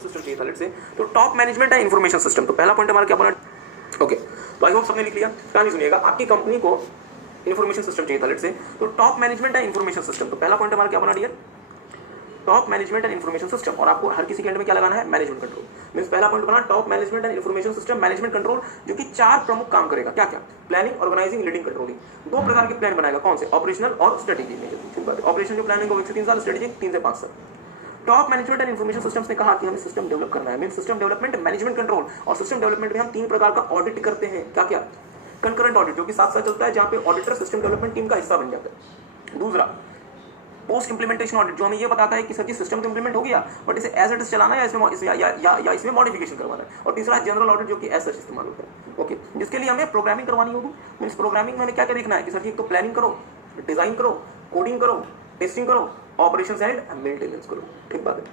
System चाहिए था late से, तो टॉप मैनेजमेंट है इन्फॉर्मेशन सिस्टम। तो पहला पॉइंट हमारा क्या बना, ओके, तो आई होप सबने लिख लिया। कहानी सुनिएगा, आपकी कंपनी को इन्फॉर्मेशन सिस्टम चाहिए था लेट से, तो टॉप मैनेजमेंट है इन्फॉर्मेशन सिस्टम। तो पहला पॉइंट हमारा क्या बना dear, top management and information system. और आपको हर किसी के एंड में क्या लगाना है, मैनेजमेंट कंट्रोल। मींस पहला पॉइंट बना top management and information system, management control, जो कि 4 प्रमुख काम करेगा। क्या क्या, प्लानिंग, ऑर्गेनाइजिंग, लीडिंग, कंट्रोलिंग। 2 प्रकार के प्लान बनाएगा, कौन से, ऑपरेशनल और स्ट्रेटेजिक। ऑपरेशन जो प्लानिंग 1 से 3 साल, स्ट्रेटेजिक 3 से 5 साल। Top management and information systems ने कहा कि हमें सिस्टम डेवलप करना है। Means system development, management control और सिस्टम डेवलपमेंट में हम 3 प्रकार का ऑडिट करते हैं। क्या क्या, कंकरेंट ऑडिट जो कि साथ साथ चलता है, जहां पे ऑडिटर सिस्टम डेवलपमेंट टीम का हिस्सा बन जाता है। दूसरा पोस्ट इंप्लीमेंटेशन ऑडिट, जो हमें ये बताता है कि सर जी सिस्टम तो इंप्लीमेंट हो गया, बट इसे एज इट इज चलाना है या इसमें मॉडिफिकेशन करवाना है। और तीसरा जनरल ऑडिट, जो कि एज सच इस्तेमाल होता है। ओके, जिसके लिए हमें प्रोग्रामिंग करवानी होगी। मींस प्रोग्रामिंग में हमें क्या क्या देखना है कि सर जी एक तो प्लानिंग करो, डिजाइन करो, कोडिंग करो, टेस्टिंग करो, ऑपरेशंस एंड मेंटेनेंस करो। ठीक बात है,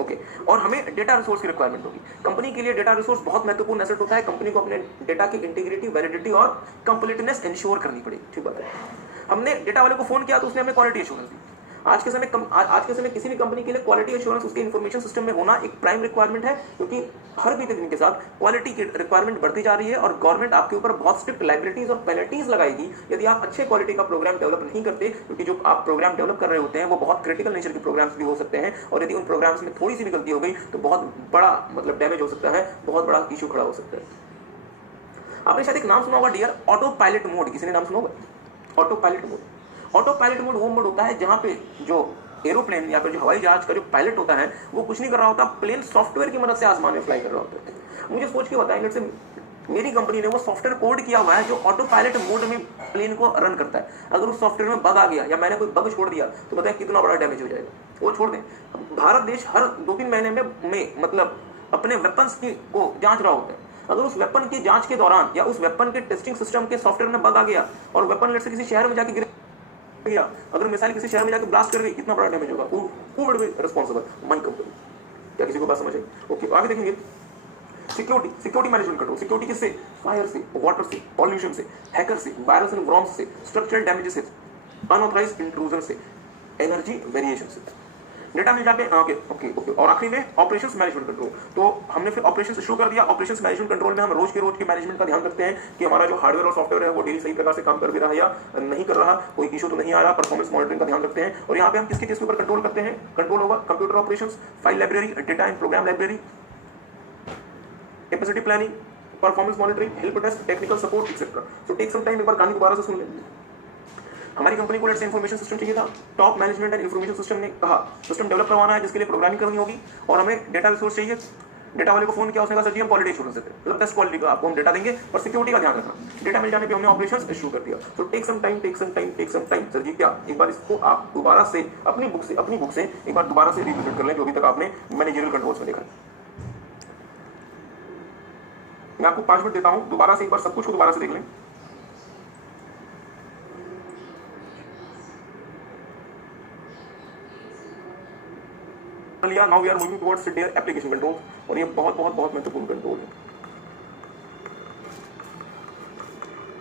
ओके। और हमें डेटा रिसोर्स की रिक्वायरमेंट होगी। कंपनी के लिए डेटा रिसोर्स बहुत महत्वपूर्ण एसेट होता है। कंपनी को अपने डेटा की इंटीग्रिटी, वैलिडिटी और कंप्लीटनेस इंश्योर करनी पड़ेगी। ठीक बात है। हमने डेटा वाले को फोन किया तो उसने हमें क्वालिटी एश्योरेंस दी। आज के समय किसी भी कंपनी के लिए क्वालिटी एश्योरेंस उसके इन्फॉर्मेशन सिस्टम में होना एक प्राइम रिक्वायरमेंट है, क्योंकि हर बीते दिन के साथ क्वालिटी की रिक्वायरमेंट बढ़ती जा रही है और गवर्नमेंट आपके ऊपर बहुत स्ट्रिक्ट लाइबिलिटीज और पेनल्टीज लगाएगी यदि आप अच्छे क्वालिटी का प्रोग्राम डेवलप नहीं करते। क्योंकि जो आप प्रोग्राम डेवलप कर रहे होते हैं वो बहुत क्रिटिकल नेचर के प्रोग्राम्स भी हो सकते हैं, और यदि उन प्रोग्राम्स में थोड़ी सी भी गलती हो गई तो बहुत बड़ा मतलब डैमेज हो सकता है, बहुत बड़ा इशू खड़ा हो सकता है। आपने शायद एक नाम सुना होगा डियर, ऑटो पायलट मोड। किसी ने नाम सुना होगा, auto pilot mode. Auto pilot mode वो मोड होता है जहां पे जो एरोप्लेन या फिर जो हवाई जहाज का जो पायलट होता है वो कुछ नहीं कर रहा होता, प्लेन सॉफ्टवेयर की मदद से आसमान में फ्लाई कर रहा होता है। मुझे सोच के बताएंगे से मेरी कंपनी ने वो सॉफ्टवेयर कोड किया हुआ है जो ऑटो पायलट मोड में प्लेन को रन करता है। अगर उस सॉफ्टवेयर में बग आ गया या मैंने कोई बग छोड़ दिया तो बताएं कितना बड़ा डैमेज हो जाएगा। वो छोड़ दें, भारत देश हर 2-3 महीने में मतलब अपने वेपन्स की को जांच रहा होता है। अगर उस वेपन की जांच के दौरान या उस वेपन के टेस्टिंग सिस्टम के सॉफ्टवेयर में बग आ गया और वेपन लेट से किसी शहर में जाके गिर गया, अगर मिसाइल किसी शहर में जाकर ब्लास्ट कर गई, कितना बड़ा डैमेज होगा। Who will be responsible, my company. क्या किसी को बात समझ आई? ओके, आगे देखेंगे सिक्योरिटी मैनेजमेंट कंट्रोल। सिक्योरिटी किससे, फायर से, वाटर से, पॉल्यूशन से, हैकर से, वायरस एंड वर्म्स से, स्ट्रक्चरल डैमेज से, अनऑथराइज्ड इंट्रूजन से, एनर्जी वेरिएशन से। डेटा मिल जाते हैं, ओके ओके ओके। और आखिरी में ऑपरेशंस मैनेजमेंट कंट्रोल। तो हमने फिर ऑपरेशंस शुरू कर दिया। ऑपरेशंस मैनेजमेंट कंट्रोल में हम रोज के मैनेजमेंट का ध्यान रखते हैं कि हमारा जो हार्डवेयर और सॉफ्टवेयर है वो डेली सही प्रकार से काम कर भी रहा है या नहीं कर रहा, कोई इशू तो नहीं आ रहा। परफॉर्मेंस मॉनिटरिंग का ध्यान रखते हैं। और यहाँ पे हम किसके ऊपर कंट्रोल करते हैं, कंट्रोल होगा computer operations, file library, data and program library, capacity planning, performance monitoring, help desk, technical support etcetera. So take some time, एक बार कहानी दोबारा से सुन लें। हमारी कंपनी को लेट्स इन्फॉर्मेशन सिस्टम चाहिए था। Top management and information system ने कहा सिस्टम डेवलप करवाना है जिसके लिए प्रोग्रामिंग करनी होगी और हमें डेटा रिसोर्स चाहिए। डेटा वाले को फोन किया, उसने कहा सर जी हम क्वालिटी एश्योरेंस देते हैं, मतलब बेस्ट क्वालिटी का आपको हम डेटा देंगे और सिक्योरिटी का ध्यान रखना। डेटा मिल जाने पे हमने ऑपरेशंस शुरू कर दिया। तो take some time sir ji क्या, एक बार इसको आप दोबारा से अपनी बुक से एक बार दोबारा से रिविजिट कर लें जो अभी तक आपने मैनेजरियल कंट्रोल्स में देखा। मैं आपको 5 मिनट देता हूं, दोबारा से एक बार सब कुछ को दोबारा से देख लें। Now we are moving towards their application control, और ये बहुत महत्वपूर्ण कंट्रोल है।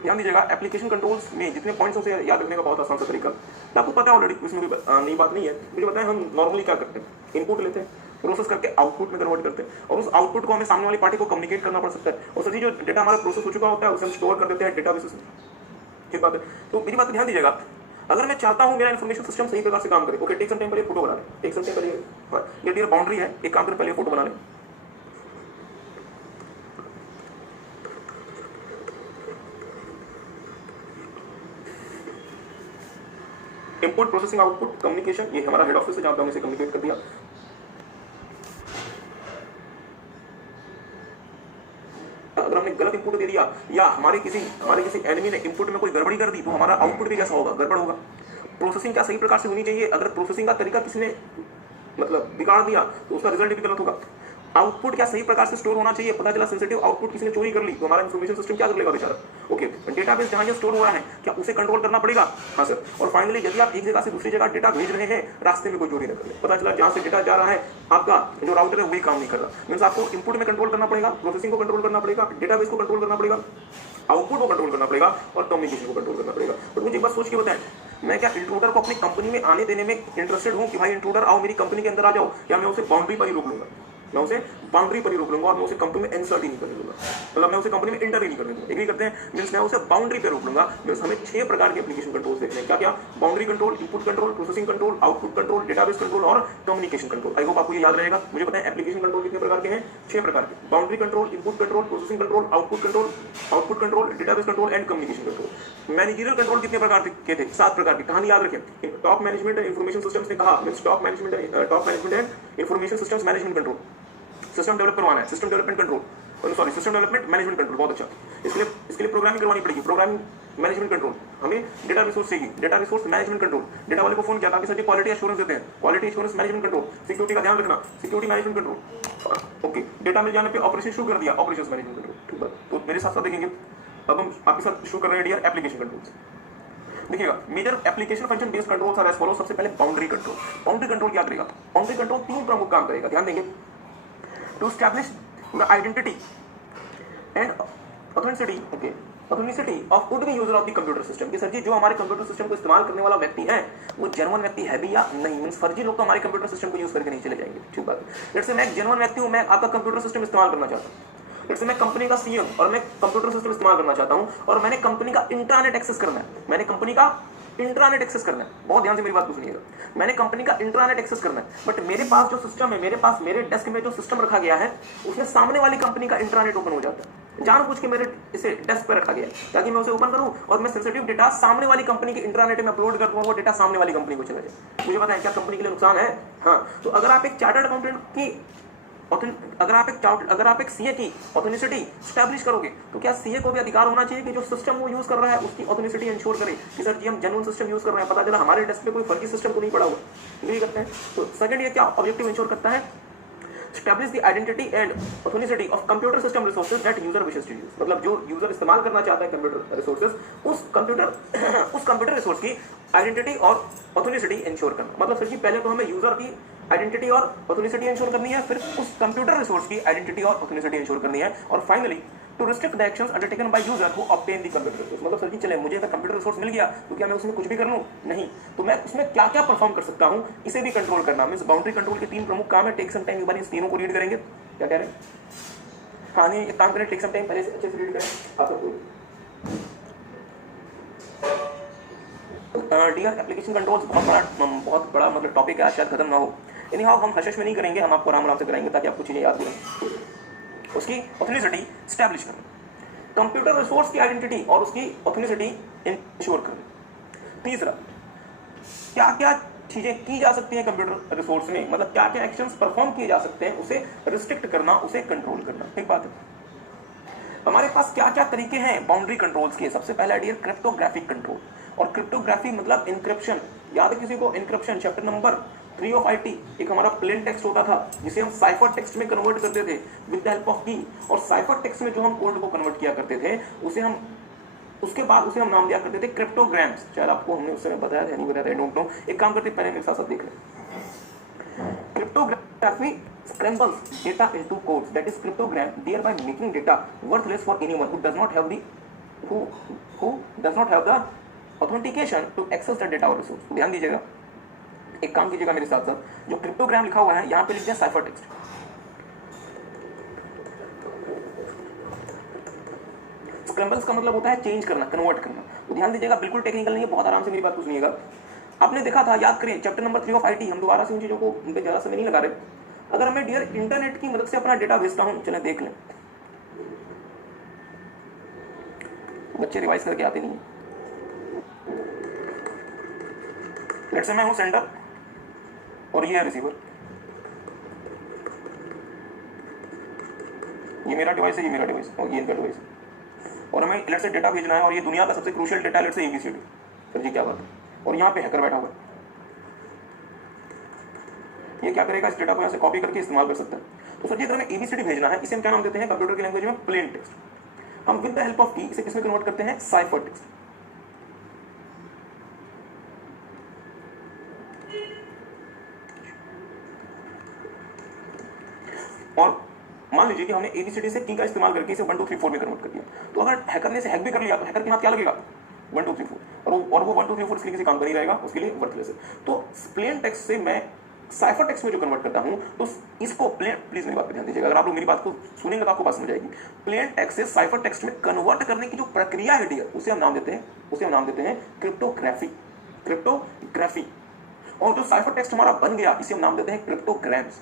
ध्यान दीजिएगा, एप्लीकेशन कंट्रोल्स में जितने पॉइंट्स हैं उसे याद रखने का बहुत आसान सा तरीका आपको पता है ऑलरेडी, इसमें कोई नई बात नहीं है। मुझे पता है हम नॉर्मली क्या करते हैं, इनपुट लेते हैं, प्रोसेस करके आउटपुट में कन्वर्ट करते हैं और उस आउटपुट को हमें सामने वाली पार्टी को कम्युनिकेट करना पड़ सकता है। और सर जी जो डेटा हमारा प्रोसेस हो चुका होता है उसे हम स्टोर कर देते हैं डेटाबेसेस में। ठीक बात है। तो मेरी बात ध्यान दीजिएगा, अगर मैं चाहता हूं मेरा इन्फॉर्मेशन सिस्टम सही प्रकार से काम करे, ओके टेक सम टाइम, पहले फोटो बना ले, टेक सम टाइम पहले, हाँ ये डियर बाउंड्री है, एक काम कर पहले फोटो बना ले। इनपुट, प्रोसेसिंग, आउटपुट, कम्युनिकेशन, ये हमारा हेड ऑफिस है जहां पे हमने इसे कम्युनिकेट कर दिया। अगर हमने गलत इनपुट दे दिया या हमारे किसी एनिमी ने इनपुट में कोई गड़बड़ी कर दी तो हमारा आउटपुट भी कैसा होगा, गड़बड़ होगा। प्रोसेसिंग क्या सही प्रकार से होनी चाहिए, अगर प्रोसेसिंग का तरीका किसी ने मतलब बिगाड़ दिया तो उसका रिजल्ट भी गलत होगा। आउटपुट क्या सही प्रकार से स्टोर होना चाहिए, पता चला सेंसिटिव आउटपुट किसी ने चोरी कर ली तो हमारा इन्फॉर्मेशन सिस्टम क्या कर लेगा बेचारा। ओके, डेटाबेस जहां ये स्टोर हो रहा है क्या उसे कंट्रोल करना पड़ेगा, हाँ सर। और फाइनली यदि आप एक जगह से दूसरी जगह डेटा भेज रहे हैं, रास्ते में कोई चोरी न कर ले, पता चला जहां से डेटा जा रहा है आपका जो राउटर है वही काम नहीं कर रहा, मींस आपको इनपुट में कंट्रोल करना पड़ेगा, प्रोसेसिंग को कंट्रोल करना पड़ेगा, डेटाबेस को कंट्रोल करना पड़ेगा, आउटपुट को कंट्रोल करना पड़ेगा और कम्युनिकेशन को कंट्रोल करना पड़ेगा। तो मुझे एक बात सोच के बताएं, मैं क्या इंट्रूडर को अपनी कंपनी में आने देने में इंटरेस्टेड हूं कि भाई इंट्रूडर आओ मेरी कंपनी के अंदर आ जाओ, या मैं उसे बाउंड्री पर ही रोक लूंगा। मैं उसे बाउंड्री पर ही रोक लूंगा और मैं उसे कंपनी में इंसर्ट ही नहीं करने दूंगा, मतलब मैं उसे कंपनी में इंटर ही नहीं करने दूंगा। एग्री करते हैं? मींस मैं उसे बाउंड्री पे रोक लूंगा। मींस हमें 6 प्रकार के एप्लीकेशन कंट्रोल्स देखने हैं। क्या क्या? Boundary control, input control, processing control, output control, database control और कम्युनिकेशन कंट्रोल। आई होप आपको ये याद रहेगा। मुझे पता है एप्लीकेशन कंट्रोल कितने प्रकार के हैं? 6 प्रकार के। Boundary control, input control, processing control, output control, database control and communication control. Managerial control कितने प्रकार के थे? 7 प्रकार के। कहानी याद रखें, top management and information systems ने कहा, means top management and information systems management control. System develop करवाना है, system development control, sorry system development management control. बहुत अच्छा। इसके लिए प्रोग्रामिंग करवानी पड़ेगी, प्रोग्रामिंग मैनेजमेंट कंट्रोल। हमें डेटा रिसोर्स चाहिए, data resource management control. Data वाले को फोन किया, काफी सारी क्वालिटी एश्योरेंस देते हैं, quality assurance management control. Security का ध्यान रखना, security management control. Okay, data मिल जाने पे ऑपरेशन शुरू कर दिया, ऑपरेशंस मैनेजमेंट कंट्रोल। ठीक है, तो मेरे साथ साथ देखेंगे। अब हम आपके साथ शुरू कर रहे हैं डियर एप्लीकेशन कंट्रोल्स। देखिएगा, major application function based controls are as follow. सबसे पहले बाउंड्री कंट्रोल। बाउंड्री कंट्रोल क्या करेगा? बाउंड्री कंट्रोल 3 प्रमुख काम करेगा, ध्यान देंगे। To establish the identity and authenticity of would be user of the computer system. कि सर जी जो हमारे कंप्यूटर सिस्टम को इस्तेमाल करने वाला व्यक्ति है वो जेन्युइन व्यक्ति है भी या नहीं। मींस फर्जी लोग तो हमारे कंप्यूटर सिस्टम को यूज करके नहीं चले जाएंगे। ठीक बात है। लेट्स से मैं एक जेन्युइन व्यक्ति हूं, मैं आपका कंप्यूटर सिस्टम इस्तेमाल करना चाहता हूं। लेट्स से मैं कंपनी का सीईओ और मैं कंप्यूटर सिस्टम इस्तेमाल करना चाहता हूं और मैंने कंपनी का इंटरनेट एक्सेस करना है। मैंने कंपनी का इंट्रानेट एक्सेस करना है। बहुत ध्यान से मेरी बात को सुनिएगा। मैंने कंपनी का इंट्रानेट एक्सेस करना है, बट मेरे पास जो सिस्टम है, मेरे पास मेरे डेस्क में जो सिस्टम रखा गया है उसमें सामने वाली कंपनी का इंट्रानेट ओपन हो जाता है। जानबूझ के मेरे इसे डेस्क पर रखा गया है ताकि मैं उसे ओपन करूं और मैं सेंसिटिव डेटा सामने वाली कंपनी के इंट्रानेट में अपलोड कर दूं, वो डेटा सामने वाली कंपनी को चला जाए। मुझे पता है क्या कंपनी के लिए नुकसान है। हाँ, तो अगर आप एक चार्टर्ड अकाउंटेंट की अगर आप एक सीए की ऑथेंटिसिटी स्टैब्लिश करोगे तो क्या सीए को भी अधिकार होना चाहिए कि जो सिस्टम वो यूज कर रहा है उसकी ऑथेंटिसिटी इंश्योर करे कि सर जी हम जेन्युइन सिस्टम यूज कर रहे हैं, पता चला हमारे डेस्क पे कोई फर्जी सिस्टम तो नहीं पड़ा हुआ। यही करते हैं। तो सेकंड ये क्या ऑब्जेक्टिव इंश्योर करता है? establish the identity and authenticity of computer system resources that user wishes to use। मतलब जो यूजर इस्तेमाल करना चाहता है कंप्यूटर रिसोर्सेज, उस कंप्यूटर रिसोर्स की आइडेंटिटी और ऑथेंटिसिटी इंश्योर करना। मतलब सर जी पहले तो हमें यूजर की आइडेंटिटी और ऑथेंटिसिटी इंश्योर करनी है, फिर उस कंप्यूटर रिसोर्स की आइडेंटिटी और ऑथेंटिसिटी इंश्योर करनी है, और finally to restrict the actions undertaken by user who obtain the computer resource. मतलब सर जी चले मुझे अगर कंप्यूटर रिसोर्स मिल गया तो क्या मैं उसमें कुछ भी कर लूं? नहीं। तो मैं उसमें क्या क्या परफॉर्म कर सकता हूं इसे भी कंट्रोल करना। मींस बाउंड्री कंट्रोल के 3 प्रमुख काम है। टेक सम टाइम, एक बार इन तीनों को रीड करेंगे। क्या कह रहे हैं? हाँ नहीं, एक काम करें, टेक सम टाइम पहले से अच्छे से रीड करें आप सबको। डियर एप्लीकेशन कंट्रोल्स बहुत बड़ा मतलब टॉपिक है, शायद खत्म ना हो। एनी हाउ हम हशश में नहीं करेंगे, हम आपको आराम आराम से कराएंगे ताकि आपको चीजें याद रहें। उसकी ऑथेंटिसिटी स्टैब्लिश करना, कंप्यूटर रिसोर्स की आइडेंटिटी और उसकी ऑथेंटिसिटी इंश्योर करना। तीसरा, क्या क्या चीजें की जा सकती हैं कंप्यूटर रिसोर्स में, मतलब क्या क्या एक्शंस परफॉर्म किए जा सकते हैं, उसे रिस्ट्रिक्ट करना, उसे कंट्रोल करना। एक बात है, हमारे पास क्या क्या तरीके हैं बाउंड्री कंट्रोल्स के। सबसे पहला डियर क्रिप्टोग्राफिक कंट्रोल। और क्रिप्टोग्राफी मतलब इंक्रिप्शन। याद है किसी को? Encryption chapter number 3 of IT. एक हमारा प्लेन टेक्स्ट होता था जिसे हम साइफर टेक्स्ट में कन्वर्ट करते थे विद द हेल्प ऑफ की, और साइफर टेक्स्ट में जो हम कोड को कन्वर्ट किया करते थे उसके बाद उसे हम नाम दिया करते थे क्रिप्टोग्राम्स। शायद आपको हमने उस समय बताया था, नहीं बताया था, आई डोंट नो। एक काम करते पहले मेरे साथ देख लें। Cryptography scrambles data into codes, that is cryptogram, thereby making data worthless for anyone who does not have the authentication to access the data or resource। ध्यान दीजिएगा, एक काम कीजिएगा मेरे साथ साथ, जो क्रिप्टोग्राम लिखा हुआ है यहाँ पे लिखते हैं साइफर टेक्स्ट। स्क्रैम्बल्स का मतलब होता है चेंज करना, कन्वर्ट करना। तो ध्यान दीजिएगा, बिल्कुल टेक्निकल नहीं है, बहुत आराम से मेरी बात को सुनिएगा। आपने देखा था, याद करें चैप्टर नंबर 3 ऑफ आईटी। हम दोबारा से उन चीजों को उन पे ज्यादा समय नहीं लगा रहे। अगर मैं डियर इंटरनेट की मदद से अपना डेटा भेजता हूं, चलें देख लें। बच्चे रिवाइज करके आते नहीं। लेट्स से मैं हूं सेंडर और ये है रिसीवर। ये मेरा डिवाइस है, ये मेरा डिवाइस और ये इनका डिवाइस है, और हमें लेट्स से डेटा भेजना है, और ये दुनिया का सबसे crucial data let's say ABCD. Sir ji क्या बात है? और यहाँ पे हैकर बैठा हुआ है। ये क्या करेगा? इस डेटा को यहाँ से कॉपी करके इस्तेमाल कर सकता है। तो सर जी अगर हमें एबीसीडी भेजना है, इसे हम क्या नाम देते हैं कंप्यूटर की लैंग्वेज में? Plain text. हम विद द हेल्प ऑफ की इसे किसमें कन्वर्ट करते हैं? Cipher text. और मान लीजिए कि हमने एबीसीडी से की का इस्तेमाल करके इसे 1 2 3 4 में कन्वर्ट कर दिया। तो अगर हैकर ने इसे हैक भी कर लिया तो हैकर के हाथ क्या लगेगा? 1 2 3 4, और वो 1 2 3 4 इसके लिए किसी काम का नहीं रहेगा, उसके लिए वर्थलेस है। तो प्लेन टेक्स्ट से मैं साइफर टेक्स्ट में जो कन्वर्ट करता हूं तो इसको प्लेन, प्लीज मेरी बात पे ध्यान दीजिएगा, अगर आप लोग मेरी बात को सुनेंगे तो आपको बात समझ आएगी। प्लेन टेक्स्ट से साइफर टेक्स्ट में कन्वर्ट करने की जो प्रक्रिया है डियर, उसे हम नाम देते हैं क्रिप्टोग्राफी। क्रिप्टोग्राफी। और जो साइफर टेक्स्ट हमारा बन गया इसे हम नाम देते हैं क्रिप्टोग्राम्स।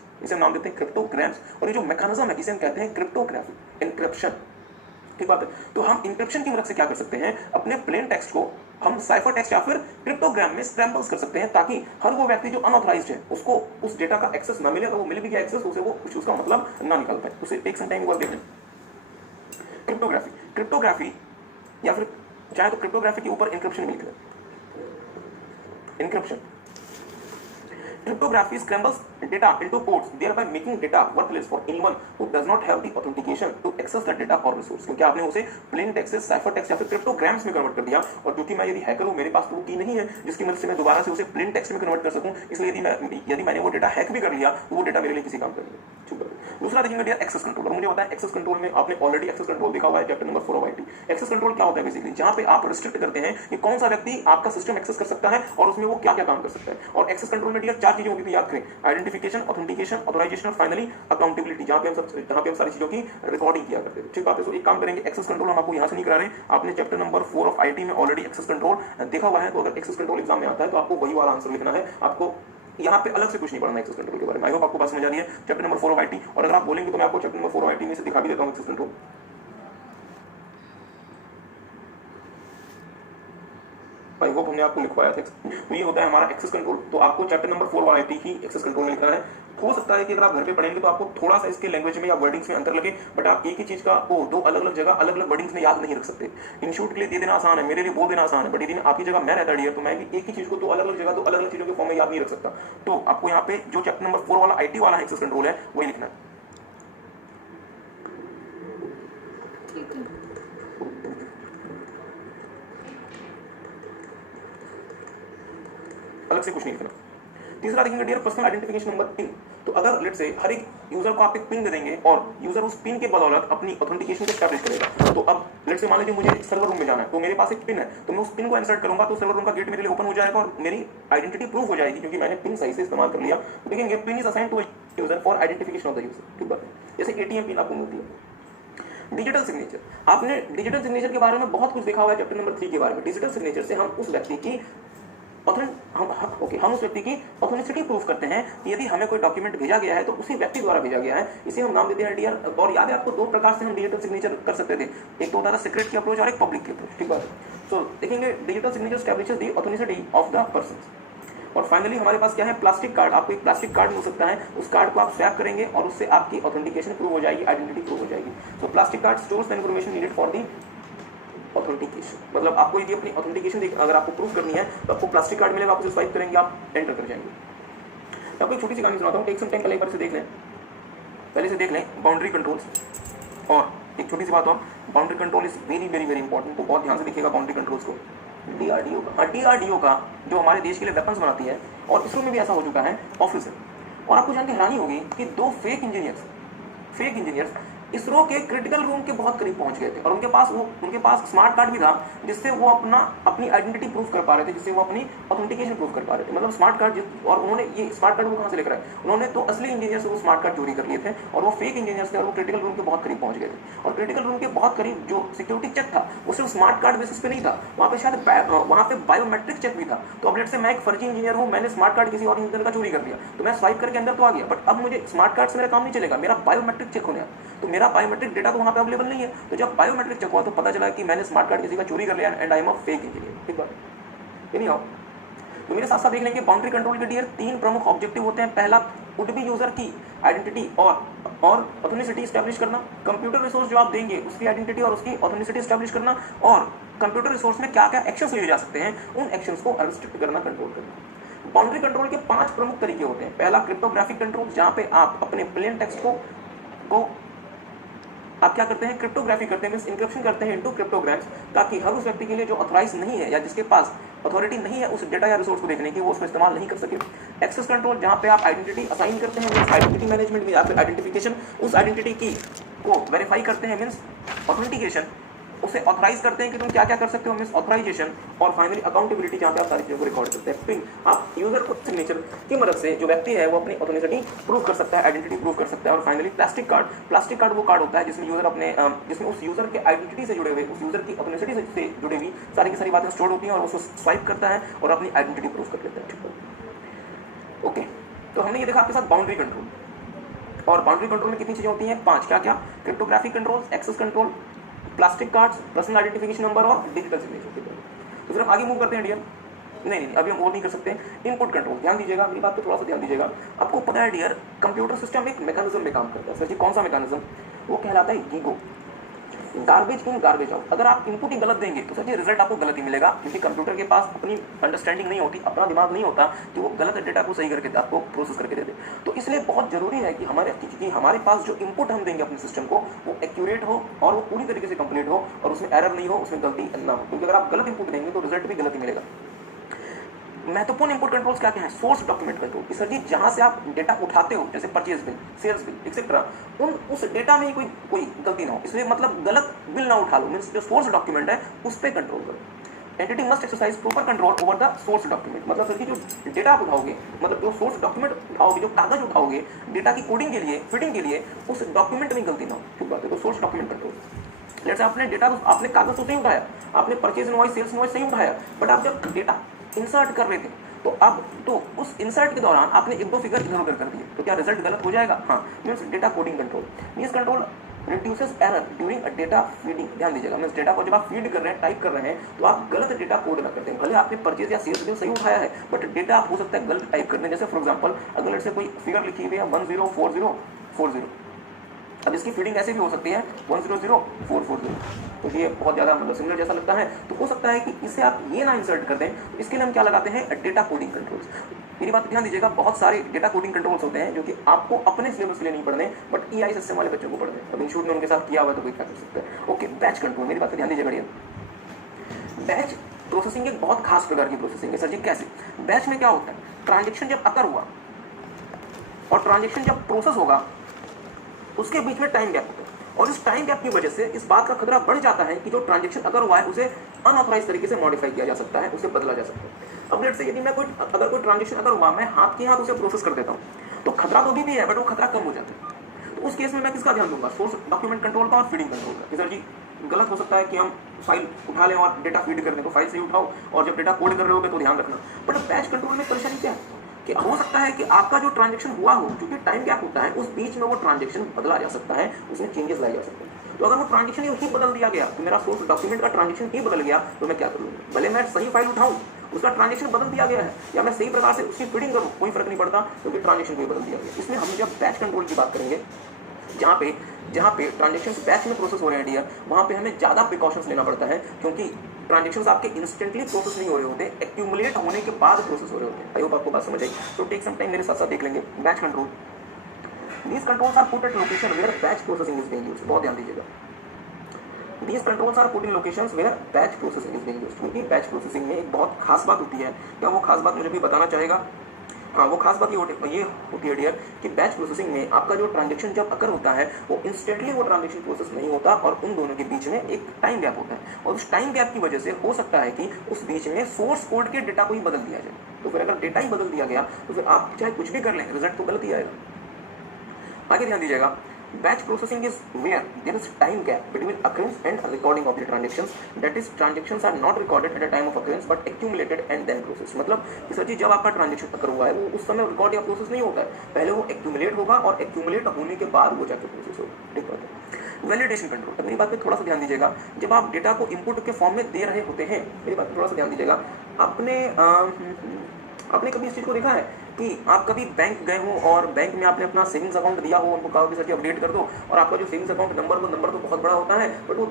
और ये जो मैकेनिज्म है इसे हम कहते हैं क्रिप्टोग्राफी, एन्क्रिप्शन। ठीक बात है। तो हम इंक्रिप्शन की मदद से क्या कर सकते हैं, अपने प्लेन टेक्स्ट को हम साइफर टेक्स्ट या फिर क्रिप्टोग्राम में स्क्रैम्बल्स कर सकते हैं, ताकि हर वो व्यक्ति जो अनऑथराइज्ड है उसको उस डेटा का एक्सेस ना मिले, अगर वो मिल भी गया एक्सेस उसे वो कुछ उसका मतलब ना निकाल पाए। उसे टेक सम टाइम वर्क देखें। क्रिप्टोग्राफी या फिर चाहे तो क्रिप्टोग्राफी के ऊपर इंक्रिप्शन भी लिख लें। Encryption, cryptography scrambles data into codes, thereby making data worthless for anyone who does not have the authentication to access the data or resource। क्योंकि आपने उसे प्लेन टेक्स्ट से साइफर टेक्स्ट या फिर क्रिप्टोग्राम्स में कन्वर्ट कर दिया, और क्योंकि मैं यदि हैकर हूं, मेरे पास वो की नहीं है जिसकी मदद से मैं दोबारा से उसे प्लेन टेक्स्ट में कन्वर्ट कर सकूं, इसलिए यदि मैंने वो डेटा हैक भी कर लिया तो वो डेटा मेरे लिए किसी काम का नहीं है। दूसरा देखेंगे डियर एक्सेस कंट्रोल। और मुझे पता है एक्सेस कंट्रोल में आपने ऑलरेडी एक्सेस कंट्रोल देखा हुआ है chapter number 4 of IT. Access control क्या होता है बेसिकली, जहां पे आप रिस्ट्रिक्ट करते हैं कि कौन सा व्यक्ति आपका सिस्टम एक्सेस कर सकता है और उसमें वो क्या क्या काम कर सकता है। और एक्सेस कंट्रोल में डियर 4 चीजें होगी, तो याद करें, आइडेंटिफिकेशन, ऑथेंटिकेशन, ऑथराइजेशन और फाइनली अकाउंटेबिलिटी, जहां पे हम सारी चीजों की रिकॉर्डिंग किया करते थे। ठीक बात है। तो एक काम करेंगे, एक्सेस कंट्रोल हम आपको यहां से नहीं करा रहे हैं, आपने चैप्टर नंबर 4 ऑफ आईटी में ऑलरेडी एक्सेस कंट्रोल देखा हुआ है। तो अगर एक्सेस कंट्रोल एग्जाम में आता है तो आपको वही वाला आंसर लिखना है, आपको यहाँ पे अलग से कुछ नहीं पढ़ना एक्सेस कंट्रोल के बारे में। आई होप आपको बात समझ आ रही है चैप्टर नंबर 4 ऑफ आईटी। और अगर आप बोलेंगे तो मैं आपको चैप्टर नंबर 4 ऑफ आईटी में से दिखा भी देता हूँ एक्सेस कंट्रोल। आई होप हमने आपको लिखवाया था। तो ये होता है हमारा एक्सेस कंट्रोल। तो आपको चैप्टर नंबर 4 ऑफ आईटी ही एक्सेस कंट्रोल में लिखना है। हो सकता है कि अगर आप घर पे पढ़ेंगे तो आपको थोड़ा सा इसके लैंग्वेज में या वर्डिंग्स में अंतर लगे, बट आप एक ही चीज का को दो अलग अलग जगह अलग अलग वर्डिंग्स में याद नहीं रख सकते। इंस्टीट्यूट के लिए दे देना आसान है, मेरे लिए बोल देना आसान है, बट यदि आपकी जगह मैं रहता डियर तो मैं भी एक ही चीज को दो अलग अलग जगह दो अलग अलग चीजों के फॉर्म में याद नहीं रख सकता। तो आपको यहाँ पे जो चैप्टर नंबर 4 वाला आईटी वाला एक्सेस कंट्रोल है वही लिखना है। अलग से कुछ नहीं लिखना। तीसरा देखेंगे dear personal identification number pin. तो अगर लेट्स से हर एक यूजर को आप एक पिन दे देंगे और यूजर उस पिन के बदौलत अपनी ऑथेंटिकेशन को एस्टैब्लिश करेगा। तो अब लेट्स से मान लीजिए मुझे सर्वर रूम में जाना है, तो मेरे पास एक पिन है, तो मैं उस पिन को इंसर्ट करूंगा तो सर्वर रूम का गेट मेरे लिए ओपन हो जाएगा और मेरी आइडेंटिटी प्रूफ हो जाएगी, क्योंकि मैंने पिन सही से इस्तेमाल कर लिया। तो देखेंगे pin is assigned to user for identification of the user. ठीक बात है। जैसे एटीएम पिन आपको मिलती है। डिजिटल सिग्नेचर, आपने डिजिटल सिग्नेचर के बारे में बहुत कुछ देखा हुआ है चैप्टर नंबर 3 के बारे में। डिजिटल सिग्नेचर से हम उस व्यक्ति की हम उस व्यक्ति की ऑथेंटिसिटी प्रूफ करते हैं कि यदि हमें कोई डॉक्यूमेंट भेजा गया है तो उसी व्यक्ति द्वारा भेजा गया है। इसे हम नाम देते हैं डियर। और याद है आपको 2 प्रकार से हम डिजिटल सिग्नेचर कर सकते थे, एक तो होता था सीक्रेट की अप्रोच और एक पब्लिक की अप्रोच। ठीक बात है। तो देखेंगे digital signature establishes the authenticity of the person. और फाइनली हमारे पास क्या है, प्लास्टिक कार्ड। आपको एक प्लास्टिक कार्ड मिल सकता है, उस कार्ड को आप स्वैप करेंगे और उससे आपकी ऑथेंटिकेशन प्रूव हो जाएगी, आइडेंटिटी प्रूव हो जाएगी। तो plastic card stores the information needed for the authentication. मतलब आपको यदि अपनी ऑथेंटिकेशन अगर आपको प्रूफ करनी है तो आपको प्लास्टिक कार्ड मिलेगा, आप उसे स्वाइप करेंगे, आप एंटर कर जाएंगे। मैं आपको एक छोटी सी कहानी सुनाता हूँ, टेक सम टाइम, पहले एक बार से देख लें, बाउंड्री कंट्रोल्स। और एक छोटी सी बात और, boundary control is very very very important, तो बहुत ध्यान से देखिएगा बाउंड्री कंट्रोल्स को। डीआरडीओ का जो हमारे देश के लिए वेपन्स बनाती है, और इसरो में भी ऐसा हो चुका है, ऑफिस है। और आपको जान के हैरानी होगी कि 2 फेक इंजीनियर्स इसरो के क्रिटिकल रूम के बहुत करीब पहुंच गए थे, और उनके पास स्मार्ट कार्ड भी था जिससे वो अपनी आइडेंटिटी प्रूफ कर पा रहे थे, जिससे वो अपनी ऑथेंटिकेशन प्रूफ कर पा रहे थे। मतलब स्मार्ट कार्ड, और उन्होंने ये स्मार्ट कार्ड वो कहां से लेकर आए, उन्होंने तो असली इंजीनियर से वो स्मार्ट कार्ड चोरी कर लिए थे, और वो फेक इंजीनियर्स थे और वो क्रिटिकल रूम के बहुत करीब पहुंच गए थे। और क्रिटिकल रूम के बहुत करीब जो सिक्योरिटी चेक था वो सिर्फ स्मार्ट कार्ड बेसिस पे नहीं था, वहाँ पे शायद वहाँ पे बायोमेट्रिक चेक भी था। तो अब लेट्स से मैं एक फर्जी इंजीनियर हूँ, मैंने स्मार्ट कार्ड किसी और इंजीनियर का चोरी कर लिया, तो मैं स्वाइप करके अंदर तो आ गया, बट अब मुझे स्मार्ट कार्ड से मेरा काम नहीं चलेगा, मेरा बायोमेट्रिक चेक होने, तो मेरा बायोमेट्रिक डेटा वहां पे अवेलेबल नहीं है। तो जब बायोमेट्रिक चेक हुआ तो पता चला कि मैंने स्मार्ट कार्ड किसी का चोरी कर लिया, and I am a fake engineer. ठीक बात। एनी हाउ, तो मेरे साथ साथ देख लेंगे बाउंड्री कंट्रोल के डियर 3 प्रमुख ऑब्जेक्टिव होते हैं। पहला, वुड बी यूजर की आइडेंटिटी और ऑथेंटिसिटी एस्टैब्लिश करना। कंप्यूटर रिसोर्स जो आप देंगे उसकी आइडेंटिटी और उसकी ऑथेंटिसिटी एस्टैब्लिश करना, और कंप्यूटर रिसोर्स में क्या क्या एक्शंस लिए जा सकते हैं उन एक्शंस को रिस्ट्रिक्ट करना, कंट्रोल करना। बाउंड्री कंट्रोल के 5 प्रमुख तरीके होते हैं। पहला, क्रिप्टोग्राफिक कंट्रोल, जहां पे आप अपने प्लेन टेक्स्ट को आप क्या करते हैं, क्रिप्टोग्राफी करते हैं, मींस इंक्रिप्शन करते हैं इनटू क्रिप्टोग्राम्स, ताकि हर उस व्यक्ति के लिए जो ऑथराइज नहीं है या जिसके पास अथॉरिटी नहीं है उस डेटा या रिसोर्स को देखने की, वो उसमें इस्तेमाल नहीं कर सके। एक्सेस कंट्रोल, जहां पे आप आइडेंटिटी असाइन करते हैं, मींस आइडेंटिटी मैनेजमेंट में या फिर आइडेंटिफिकेशन, उस आइडेंटिटी की को वेरीफाई करते हैं, मींस ऑथेंटिकेशन। उसे ऑथराइज करते हैं कि तुम क्या क्या कर सकते हो, मींस ऑथराइजेशन, और फाइनली अकाउंटेबिलिटी जहां पे आप सारी चीजों को रिकॉर्ड करते हैं। पिन, आप यूजर को सिग्नेचर की मदद से जो व्यक्ति है वो अपनी ऑथेंटिसिटी प्रूव कर सकता है, आइडेंटिटी प्रूव कर सकता है। और फाइनली प्लास्टिक कार्ड वो कार्ड होता है जिसमें यूजर अपने जिसमें उस यूजर के आइडेंटिटी से जुड़े हुए, उस यूजर की ऑथेंटिसिटी से जुड़ी हुई सारी की सारी बातें स्टोर होती हैं और उसको स्वाइप करता है और अपनी आइडेंटिटी प्रूव कर लेता है। ठीक है, ओके। तो हमने ये देखा आपके साथ बाउंड्री कंट्रोल, और बाउंड्री कंट्रोल में कितनी चीजें होती हैं, 5। क्या क्या? Cryptographic control, access control, plastic cards, personal identification number और डिजिटल सिग्नेचर। तो फिर हम आगे मूव करते हैं डियर। नहीं, अभी हम वो नहीं कर सकते। इनपुट कंट्रोल, ध्यान दीजिएगा, मेरी बात पे थोड़ा सा ध्यान दीजिएगा। आपको पता है डियर, कंप्यूटर सिस्टम एक मैकेनिज्म में काम करता है। सर जी कौन सा मैकेनिज्म? वो कहलाता है GIGO, garbage in garbage out. अगर आप इनपुट ही गलत देंगे तो सर जी रिजल्ट आपको गलत ही मिलेगा, क्योंकि कंप्यूटर के पास अपनी अंडरस्टैंडिंग नहीं होती, अपना दिमाग नहीं होता कि वो गलत डेटा को सही करके आपको प्रोसेस करके दे दे। तो इसलिए बहुत जरूरी है कि हमारे पास जो इनपुट हम देंगे अपने सिस्टम को वो एक्यूरेट हो और वो पूरी तरीके से कंप्लीट हो और उसमें एरर नहीं हो, उसमें गलती ना हो, क्योंकि अगर आप गलत इनपुट देंगे तो रिजल्ट भी गलत ही मिलेगा। महत्वपूर्ण इनपुट कंट्रोल्स क्या क्या है? Source document control, sir ji जहां से आप डेटा उठाते हो, जैसे purchase bill, sales bill etcetera, उस डेटा में कोई गलती ना हो, इसलिए मतलब गलत बिल ना उठा लो, मींस जो सोर्स डॉक्यूमेंट है उस पर कंट्रोल करो। Entity must exercise proper control over the source document, मतलब सर जी जो डेटा आप उठाओगे, मतलब जो सोर्स डॉक्यूमेंट उठाओगे, जो कागज उठाओगे डेटा की कोडिंग के लिए, फीडिंग के लिए, उस डॉक्यूमेंट में गलती ना हो। ठीक बात है, तो सोर्स डॉक्यूमेंट कंट्रोल। जैसे आपने डेटा, आपने कागज तो सही उठाया, आपने परचेज इनवॉइस, सेल्स इनवॉइस सही उठाया, बट आप जब डेटा इंसर्ट कर रहे थे तो उस इंसर्ट के दौरान आपने 1-2 फिगर इधर उधर कर दिए, तो क्या रिजल्ट गलत हो जाएगा? हाँ, means data coding control. Means control reduces error during a data feeding, ध्यान दीजिएगा, मींस डेटा को जब आप फीड कर रहे हैं, टाइप कर रहे हैं, तो आप गलत डेटा कोड ना करते हैं। भले आपने परचेज या सेल्स बिल सही उठाया है, बट डेटा आप हो सकता है गलत टाइप कर दें। जैसे फॉर एग्जांपल, अगर लेट्स से कोई फिगर लिखी हुई है 104040, अब इसकी फीडिंग ऐसे भी हो सकती है 100440, तो ये बहुत ज़्यादा मतलब सिमिलर जैसा लगता है, तो हो सकता है कि इसे आप ये ना इंसर्ट कर दें। तो इसके लिए हम क्या लगाते हैं? Data coding controls. मेरी बात ध्यान दीजिएगा, बहुत सारे डेटा कोडिंग कंट्रोल्स होते हैं जो कि आपको अपने सिलेबस के लिए नहीं पढ़ने, बट EI सिस्टम वाले बच्चों को पढ़ने। अब इंस्टीट्यूट में उनके साथ किया हुआ तो कोई क्या कर सकता है। ओके, बैच कंट्रोल, मेरी बात ध्यान दीजिएगा। बैच प्रोसेसिंग एक बहुत खास प्रकार की प्रोसेसिंग है। सर जी कैसे? बैच में क्या होता है? ट्रांजेक्शन जब अकर हुआ और ट्रांजेक्शन जब प्रोसेस होगा, उसके बीच में टाइम गैप होता है, और इस टाइम गैप की वजह से इस बात का खतरा बढ़ जाता है कि जो ट्रांजेक्शन अगर हुआ है उसे अनऑथराइज तरीके से मॉडिफाई किया जा सकता है, उसे बदला जा सकता है। अब लेट्स से यदि मैं अगर कोई ट्रांजेक्शन अगर हुआ, मैं हाथ के हाथ उसे प्रोसेस कर देता हूँ, तो खतरा तो भी है, बट वो खतरा कम हो जाता है। तो उस केस में मैं किसका ध्यान दूंगा? सोर्स डॉक्यूमेंट कंट्रोल का और फीडिंग कंट्रोल का। सर जी गलत हो सकता है कि हम फाइल उठा लें और डेटा फीड कर दें, तो फाइल से ही उठाओ, और जब डेटा कोड कर रहे हो तो ध्यान रखना। बट बैच कंट्रोल में परेशानी क्या है कि हो सकता है कि आपका जो ट्रांजेक्शन हुआ हो, क्योंकि टाइम गैप होता है, उस बीच में वो ट्रांजेक्शन बदला जा सकता है, उसमें चेंजेस लाए जा सकते हैं। तो अगर वो ट्रांजेक्शन ही बदल दिया गया, तो मेरा सोर्स डॉक्यूमेंट का ट्रांजेक्शन ही बदल गया, तो मैं क्या करूँगा? भले मैं सही फाइल उठाऊँ, उसका ट्रांजेक्शन बदल दिया गया है, या मैं सही प्रकार से उसकी फीडिंग करूँ, कोई फर्क नहीं पड़ता, क्योंकि ट्रांजेक्शन को ही बदल दिया गया। इसमें हम जब बैच कंट्रोल की बात करेंगे, जहाँ पे ट्रांजेक्शन बैच में प्रोसेस हो रहे हैं डियर, वहाँ पे हमें ज़्यादा प्रिकॉशंस लेना पड़ता है, क्योंकि ट्रांजेक्शंस आपके इंस्टेंटली प्रोसेस नहीं हो रहे होते, एक्यूमुलेट होने के बाद प्रोसेस हो रहे होते हैं। आई होप आपको बात समझ आई। तो टेक सम टाइम, मेरे साथ साथ देख लेंगे। Batch control, these controls are put at location where batch processing is being used. बहुत ध्यान दीजिएगा, these controls are put in locations where batch processing is being used. क्योंकि बैच प्रोसेसिंग में एक बहुत खास बात होती है। क्या वो खास बात मुझे भी बताना चाहेगा? हाँ, वो खास बात ये होती है डियर कि बैच प्रोसेसिंग में आपका जो ट्रांजेक्शन जब अकर होता है, वो इंस्टेंटली वो ट्रांजेक्शन प्रोसेस नहीं होता, और उन दोनों के बीच में एक टाइम गैप होता है, और उस टाइम गैप की वजह से हो सकता है कि उस बीच में सोर्स कोड के डेटा को ही बदल दिया जाए। तो फिर अगर डेटा ही बदल दिया गया, तो फिर आप चाहे कुछ भी कर लें, रिजल्ट तो गलत ही आएगा। आगे ध्यान दीजिएगा, batch processing is where there is time gap between occurrence and recording of the transactions, that is transactions are not recorded at the time of occurrence but accumulated and then processed। मतलब sir जी जब आपका transaction अकर हुआ है, वो उस समय record या process नहीं होता है, पहले वो एक्यूमुलेट होगा, और एक्यूमुलेट होने के बाद वो जाकर प्रोसेस होगा। ठीक बात है। वैलिडेशन कंट्रोल, तो मेरी बात पे थोड़ा सा ध्यान दीजिएगा। जब आप डेटा को इनपुट के फॉर्म में दे रहे होते हैं, मेरी बात पे थोड़ा सा ध्यान दीजिएगा। आपने कभी इस चीज़ को देखा है कि आप कभी बैंक गए हो और बैंक में आपने अपना सेविंग्स अकाउंट दिया हो, उनको कहा कि सर जी अपडेट कर दो, और आपका जो सेविंग्स अकाउंट नंबर तो बहुत बड़ा होता है, बट वो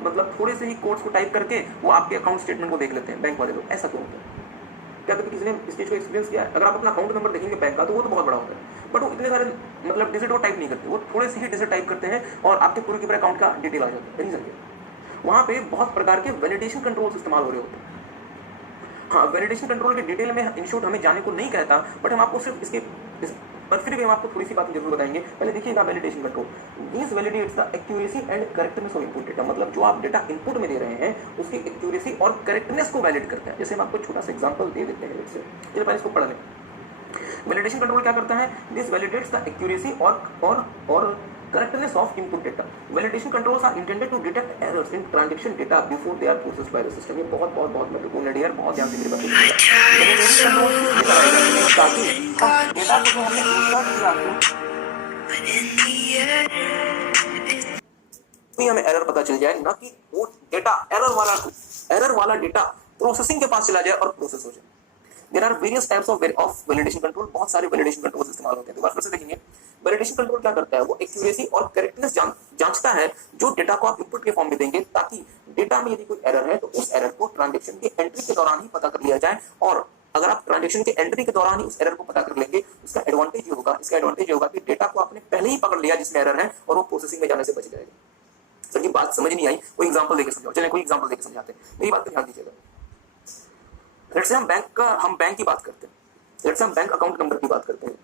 मतलब थोड़े से ही कोड्स को टाइप करके वो आपके अकाउंट स्टेटमेंट को देख लेते हैं बैंक वाले लोग। ऐसा क्यों होता है? क्या कभी किसी ने इस चीज़ को एक्सपीरियंस किया है? अगर आप अपना अकाउंट नंबर देखेंगे बैंक का, तो वो तो बहुत बड़ा होता है, बट वो इतने सारे मतलब डिजिट वो टाइप नहीं करते, वो थोड़े से ही डिजिट टाइप करते हैं और आपके पूरे के पूरे अकाउंट का डिटेल आ जाता है। रीजन क्या? वहाँ पे बहुत प्रकार के वैलिडेशन कंट्रोल्स इस्तेमाल हो रहे होते हैं। हाँ, वैलिडेशन कंट्रोल के डिटेल में इंस्टीट्यूट हमें जाने को नहीं कहता, बट हम आपको सिर्फ इसके पर फिर भी हम आपको थोड़ी सी बातें जरूर बताएंगे। पहले देखिएगा validation control, this validates the accuracy and correctness of input data, मतलब जो आप डेटा इनपुट में दे रहे हैं उसकी एक्यूरेसी और करेक्टनेस को वैलिड करते हैं। जैसे हम आपको छोटा सा एग्जांपल दे देते हैं, इससे चलिए पहले इसको पढ़ लें। वैलिडेशन कंट्रोल क्या करता है, दिस वैलिडेट्स द एक्यूरेसी और correctness of input data. Validation controls are intended to detect errors in transaction data before they are processed by the system. ये बहुत बहुत बहुत महत्वपूर्ण है डियर, बहुत ध्यान से मेरी बात सुनिएगा। वैलिडेशन कंट्रोल ये लगाए जाते हैं ताकि हम डेटा को जो हमने इंसर्ट किया हमें एरर पता चल जाए, ना कि वो डेटा एरर वाला डेटा प्रोसेसिंग के पास चला जाए और प्रोसेस हो जाए। There are various types of validation control, बहुत सारे validation controls इस्तेमाल होते हैं। तो बार फिर से देखेंगे, validation control क्या करता है, वो एक्यूरेसी और करेक्टनेस जांचता है जो डेटा को आप इनपुट के फॉर्म में देंगे, ताकि डेटा में यदि कोई एरर है तो उस एरर को ट्रांजैक्शन के एंट्री के दौरान ही पता कर लिया जाए। और अगर आप ट्रांजैक्शन के एंट्री के दौरान ही उस एरर को पता कर लेंगे, इसका एडवांटेज होगा कि डेटा को आपने पहले ही पकड़ लिया जिसमें एरर है और वो प्रोसेसिंग में जाने से बच जाएगा। सर जी बात समझ नहीं आई, कोई एग्जाम्पल देकर समझाओ। चलिए कोई एग्जाम्पल देकर समझाते हैं, मेरी बात पर ध्यान दीजिएगा। लेट्स से हम बैंक की बात करते हैं, लेट्स से हम बैंक अकाउंट नंबर की बात करते हैं।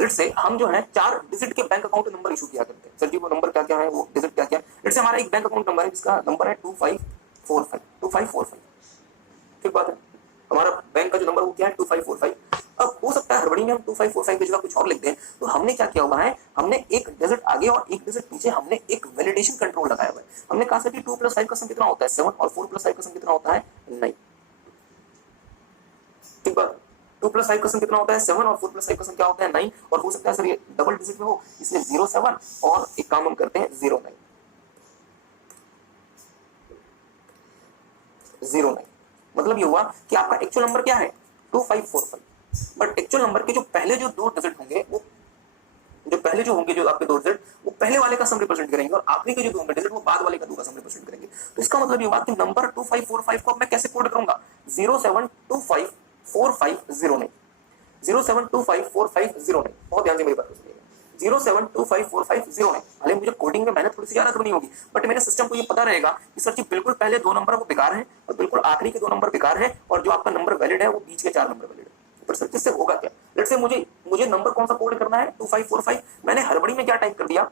लेट्स से हम जो है 4 डिजिट के बैंक अकाउंट नंबर इशू किया करते हैं। सर जी वो नंबर क्या क्या है, वो डिजिट क्या क्या है। लेट्स से हमारा एक बैंक अकाउंट नंबर है जिसका नंबर है 2545 ठीक बात है, हमारा बैंक का जो नंबर वो क्या है 2545। अब हो सकता है हड़बड़ी में हम 2545 की जगह कुछ और लिख दें, तो हमने क्या किया हुआ है, हमने एक डिजिट आगे और एक डिजिट पीछे हमने एक वैलिडेशन कंट्रोल लगाया हुआ है। हमने कहा कि 2 + 5 का सम कितना होता है 7 और 4 + 5 का सम कितना होता है 9। ठीक बात, 2 + 5 का सम कितना होता है 7 और 4 + 5 का सम क्या होता है 9। और हो सकता है सर ये डबल डिजिट में हो, इसलिए 07 और एक काम हम करते हैं 09। मतलब ये हुआ कि आपका एक्चुअल नंबर क्या है 2545, बट एक्चुअल नंबर के जो पहले जो 2 डिजिट होंगे वो जो पहले जो होंगे जो आपके 2 डिजिट वो पहले वाले का सम रिप्रेजेंट करेंगे और आखिरी के जो 2 डिजिट वो बाद वाले का 2 का सम रिप्रेजेंट करेंगे। तो इसका मतलब ये हुआ कि नंबर 2545 को अब मैं कैसे कोड करूंगा 07254509 07254509। बहुत ध्यान से मेरी बात सुनिएगा, 07254509। भले मुझे कोडिंग में मेहनत थोड़ी सी ज्यादा करनी होगी, बट मेरे सिस्टम को ये पता रहेगा कि सर जी बिल्कुल पहले 2 नंबर वो बेकार है और बिल्कुल आखिरी के 2 नंबर बेकार है और जो आपका नंबर वैलिड है वो बीच के 4 नंबर वैलिड है। पर सर इससे होगा क्या, लेट्स से मुझे नंबर कौन सा कोड करना है 2545। मैंने हड़बड़ी में क्या टाइप कर दिया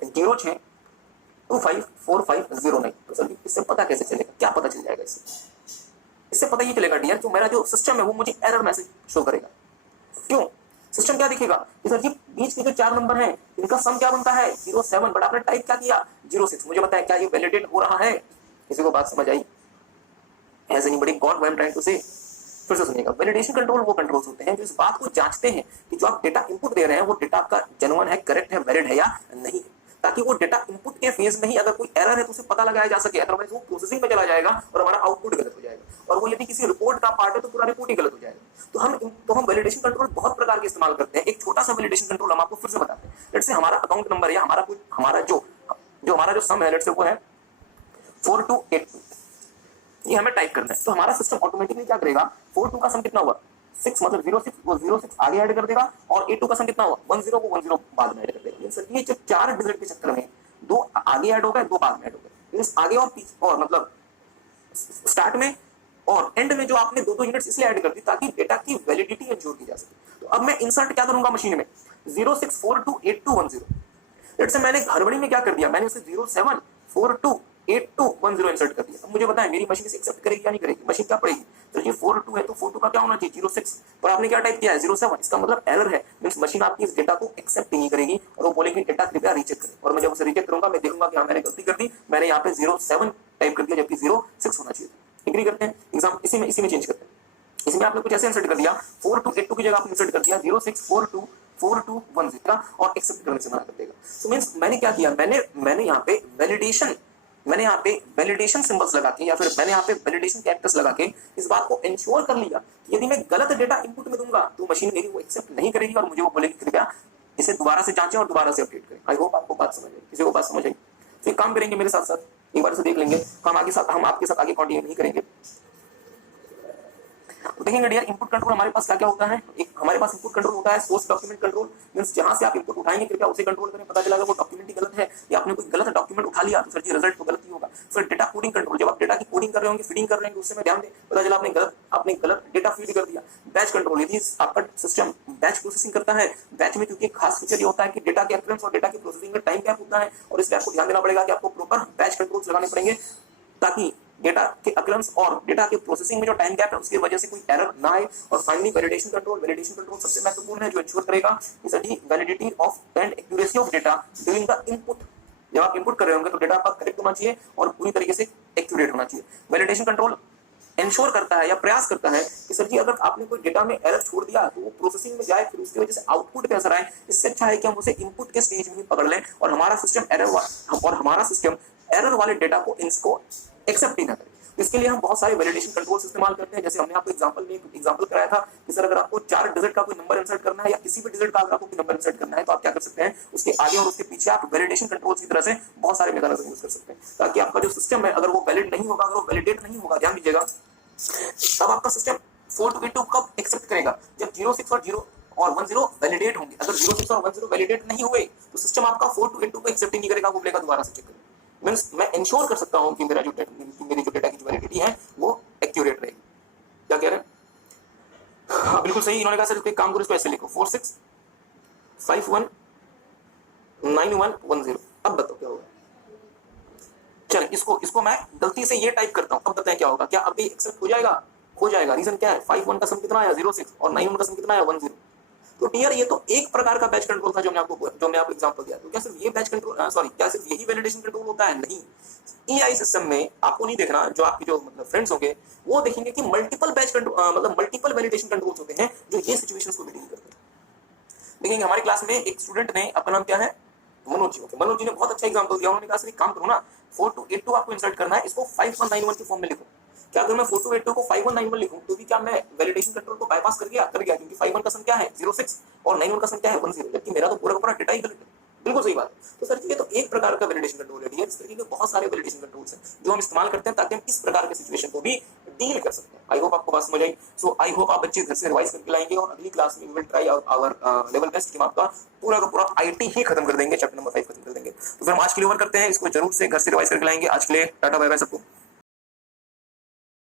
06254509। तो सर इससे पता कैसे चलेगा, क्या पता चल जाएगा इससे पता ये चलेगा डियर, जो मेरा जो सिस्टम है वो मुझे एरर मैसेज शो करेगा। क्यों, सिस्टम क्या दिखेगा कि सर जी बीच के जो 4 नंबर हैं इनका सम क्या बनता है 07, बट आपने टाइप क्या किया 06। मुझे बताया क्या ये वैलिडेट हो रहा है, किसी को बात समझ आई? Has anybody got what I'm trying to say? फिर से सुनिएगा, वैलिडेशन कंट्रोल वो कंट्रोल्स होते हैं जो इस बात को जांचते हैं कि जो आप डेटा इनपुट दे रहे हैं वो डेटा आपका जेन्युइन है, करेक्ट है, वैलिड है या नहीं, ताकि वो डेटा इनपुट के फेज में ही अगर कोई एरर है तो उसे पता लगाया जा सके, अदरवाइज वो प्रोसेसिंग में चला जाएगा और हमारा आउटपुट गलत हो जाएगा, और वो यदि किसी रिपोर्ट का पार्ट है तो पूरा रिपोर्ट ही गलत हो जाएगा। तो हम वैलिडेशन कंट्रोल बहुत प्रकार के इस्तेमाल करते हैं। एक छोटा सा वैलिडेशन कंट्रोल हम आपको फिर से बताते हैं। लेट्स से हमारा अकाउंट नंबर या हमारा जो सम है, लेट्स से वो है 4282, ये हमें टाइप करना है। तो हमारा सिस्टम ऑटोमेटिकली क्या करेगा, 42 का सम कितना हुआ 6, मतलब 06, वो 06 आगे ऐड कर देगा, और 82 का सम कितना हुआ 10, वो 10 बाद में ऐड कर देगा। सर ये जो 4 डिजिट के चक्कर में 2 आगे ऐड हो गए 2 बाद में ऐड हो गए, मींस आगे और पीछे, और मतलब स्टार्ट में और एंड में जो आपने 2 यूनिट्स इसलिए ऐड कर दी ताकि डेटा की वैलिडिटी इंश्योर की जा सके। तो अब मैं इंसर्ट क्या करूंगा मशीन में 06428210। लेट्स से मैंने हड़बड़ी में क्या कर दिया, मैंने उसे 07428210 इंसर्ट कर दिया। अब मुझे बताएं मेरी मशीन इसे एक्सेप्ट करेगी या नहीं करेगी, मशीन क्या पड़ेगी, तो ये 42 है तो 42 का क्या होना चाहिए 06, पर आपने क्या टाइप किया है 07, इसका मतलब एरर है, मींस मशीन आपकी इस डेटा को एक्सेप्ट नहीं करेगी और वो बोलेगी डेटा कृपया रीचेक करें। और मैं जब उसे रीचेक करूंगा मैं देखूंगा कि हाँ मैंने गलती कर दी, मैंने यहाँ पे 07 टाइप कर दिया जबकि 06 होना चाहिए। एग्री करते हैं, एग्जाम इसी में चेंज करते हैं। इसमें आपने कुछ ऐसे इंसर्ट कर दिया 4282 की जगह आपने इंसर्ट कर दिया 06424210 और एक्सेप्ट करने से मना कर देगा। सो मींस मैंने क्या किया, मैंने यहाँ पे वैलिडेशन सिंबल्स लगा के या फिर मैंने यहाँ पे वैलिडेशन कैरेक्टर्स लगा के इस बात को इंश्योर कर लिया कि यदि मैं गलत डेटा इनपुट में दूंगा तो मशीन मेरी वो एक्सेप्ट नहीं करेगी और मुझे वो बोलेगी कृपया इसे दोबारा से जांचें और दोबारा से अपडेट करें। आई होप आपको बात समझ आई, किसी को बात समझ आई? तो एक काम करेंगे मेरे साथ साथ, एक बार से देख लेंगे, हम आपके साथ आगे कंटिन्यू नहीं करेंगे। तो देखेंगे डियर, इनपुट कंट्रोल हमारे पास क्या क्या होता है। एक हमारे पास इनपुट कंट्रोल होता है सोर्स डॉक्यूमेंट कंट्रोल, मींस जहां से आप इनपुट उठाएंगे कृपया उसे कंट्रोल करें। पता चला वो डॉक्यूमेंट ही गलत है या आपने कोई गलत डॉक्यूमेंट उठा लिया तो सर जी रिजल्ट तो गलत ही होगा। फिर डेटा कोडिंग कंट्रोल, जब आप डेटा की कोडिंग कर रहे होंगे, फीडिंग कर रहे होंगे, उससे में ध्यान दें, पता चला आपने गलत डेटा फीड कर दिया। बैच कंट्रोल, यदि आपका सिस्टम बैच प्रोसेसिंग करता है, बैच में क्योंकि खास फीचर ये होता है कि डेटा के अक्रंस और डेटा की प्रोसेसिंग में टाइम गैप होता है, और इसलिए आपको ध्यान देना पड़ेगा कि आपको प्रॉपर बैच कंट्रोल्स लगाने पड़ेंगे ताकि डेटा के अक्रंस और डेटा के प्रोसेसिंग में जो टाइम गैप है उसकी वजह से कोई एरर ना आए। और फाइनली वैलिडेशन कंट्रोल सबसे महत्वपूर्ण है, जो इंश्योर करेगा कि validity of and accuracy of data during the input. जब आप इनपुट कर रहे होंगे तो डेटा आपका करेक्ट होना चाहिए और पूरी तरीके से एक्यूरेट होना चाहिए। वैलिडेशन कंट्रोल इंश्योर करता है या प्रयास करता है कि सर जी अगर आपने कोई डेटा में एरर छोड़ दिया तो वो प्रोसेसिंग में जाए, फिर उसकी वजह से आउटपुट पे असर आए। इससे अच्छा है कि हम उसे इनपुट के स्टेज में ही पकड़ लें और हमारा सिस्टम एरर वाले डेटा को एक्सेप्ट ही ना करे। इसके लिए हम बहुत सारे वैलिडेशन कंट्रोल्स इस्तेमाल करते हैं। जैसे हमने आपको एग्जांपल कराया था कि सर अगर आपको 4 डिजिट का कोई नंबर इंसर्ट करना है या किसी भी डिजिट का अगर आपको कोई नंबर इंसर्ट करना है तो आप क्या कर सकते हैं, उसके आगे और उसके पीछे आप वैलिडेशन कंट्रोल्स की तरह से बहुत सारे मैकेनिज्म यूज कर सकते हैं, ताकि आपका जो सिस्टम है अगर वो वैलिड नहीं होगा, अगर वो वैलिडेट नहीं होगा, ध्यान दीजिएगा, तब आपका सिस्टम 4 to 8 कब एक्सेप्ट करेगा, जब 06 और 10 वैलिडेट होंगे। अगर 06 और 10 वैलिडेट नहीं हुए तो सिस्टम आपका 4 to 8 को एक्सेप्ट ही नहीं करेगा, वो बोलेगा दोबारा से चेक करें। मींस मैं इंश्योर कर सकता हूं कि मेरी जो डेटा की जो वैलिडिटी है वो एक्यूरेट रहेगी। क्या कह रहे हैं? हाँ, बिल्कुल सही। इन्होंने कहा सर एक काम करो, इसको ऐसे लिखो 46519110। अब बताओ क्या होगा। चल इसको मैं गलती से ये टाइप करता हूं, अब बताएं क्या होगा। क्या अभी एक्सेप्ट हो जाएगा? हो जाएगा। रीजन क्या है, 51 का सम कितना आया 06 और 91 का सम कितना आया 10। तो डियर ये तो एक प्रकार का बैच कंट्रोल था जो मैंने आपको एग्जांपल दिया। तो क्या सिर्फ ये बैच कंट्रोल क्या सिर्फ यही वैलिडेशन कंट्रोल होता है? नहीं। ईआई सिस्टम में आपको नहीं देखना, जो आपके जो मतलब फ्रेंड्स होंगे वो देखेंगे कि मल्टीपल बैच कंट्रोल मतलब मल्टीपल वैलिडेशन कंट्रोल्स होते हैं जो ये सिचुएशंस को भी डील करते हैं। देखेंगे हमारी क्लास में एक स्टूडेंट ने, अपना नाम क्या है, मनोज जी ने बहुत अच्छा एग्जांपल दिया। उन्होंने कहा सर एक काम करो ना, 4282 आपको इंसर्ट करना है, इसको 5191 की फॉर्म में लिखो। क्या अगर मैं 4282 को 5191 लिखूं तो भी क्या मैं वैलिडेशन कंट्रोल को बाईपास कर गया, क्योंकि 51 का सम क्या है 06 और 91 का सम क्या है 10, जबकि मेरा तो पूरा का पूरा डेटा ही गलत है। बिल्कुल सही बात। तो सर ये तो एक प्रकार का वैलिडेशन कंट्रोल है। इस तरीके के बहुत सारे वैलिडेशन कंट्रोल्स हैं जो हम इस्तेमाल करते हैं ताकि हम इस प्रकार के सिचुएशन को भी डील कर सकते हैं। आई होप आपको बात समझ आई। सो आई होप आप बच्चे घर से रिवाइज करके लाएंगे और अगली क्लास में we will try our level best कि हम आपका पूरा का पूरा आईटी ही खत्म कर देंगे, चैप्टर नंबर 5 खत्म कर देंगे। तो फिर हम आज के लिए ओवर करते हैं, इसको जरूर से घर से रिवाइज करके लाएंगे। आज के लिए टाटा बाय बाय सबको।